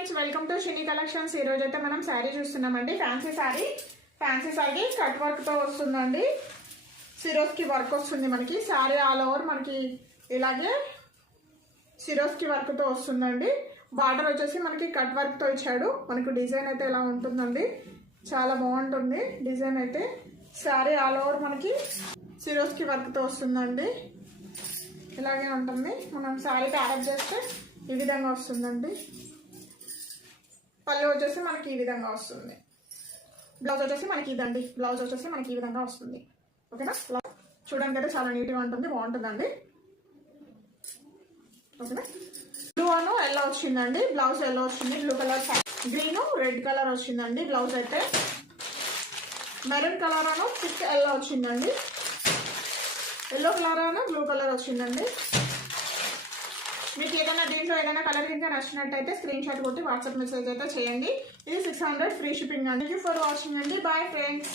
Friends, welcome to Shiny collections. ఈ రోజు అయితే మనం శారీ చూస్తున్నామండి. ఫ్యాన్సీ శారీ కట్ వర్క్ తో వస్తుందండి. సిరోస్ కి వర్క్ వస్తుంది. మనకి శారీ ఆల్ ఓవర్ మనకి ఇలాగే సిరోస్ కి వర్క్ తో వస్తుందండి. బార్డర్ వచ్చేసి మనకి కట్ వర్క్ తో ఇచ్చాడు. మనకు డిజైన్ అయితే ఇలా ఉంటుందండి. చాలా బాగుంటుంది డిజైన్ అయితే. శారీ ఆల్ ఓవర్ మనకి సిరోస్ కి వర్క్ తో వస్తుందండి. ఇలాగే ఉంటుంది. మనం శారీకి అరేంజ్ చేస్తే ఈ విధంగా వస్తుందండి. పళ్ళు వచ్చేసి మనకి ఈ విధంగా వస్తుంది. బ్లౌజ్ వచ్చేసి మనకి ఇదండి. బ్లౌజ్ వచ్చేసి మనకి ఈ విధంగా వస్తుంది. ఓకేనా? చూడడానికి అయితే చాలా నీట్గా ఉంటుంది, బాగుంటుందండి. ఓకేనా? బ్లూ అను ఎల్లో వచ్చిందండి. బ్లౌజ్ ఎల్లో వచ్చింది. Blue colour green red colour వచ్చిందండి. బ్లౌజ్ అయితే మెరూన్ కలర్ అను థిక్ ఎల్లో వచ్చిందండి. ఎల్లో కలర్ అను బ్లూ కలర్ వచ్చిందండి. మీకు ఏదైనా దీంట్లో ఏదైనా కలర్ కింద నచ్చినట్టయితే స్క్రీన్ షాట్ కొట్టి వాట్సాప్ మెసేజ్ అయితే చేయండి. ఇది 600 ఫ్రీ షిప్పింగ్ అండి. థ్యాంక్ యూ ఫర్ వాచింగ్ అండి. Bye friends.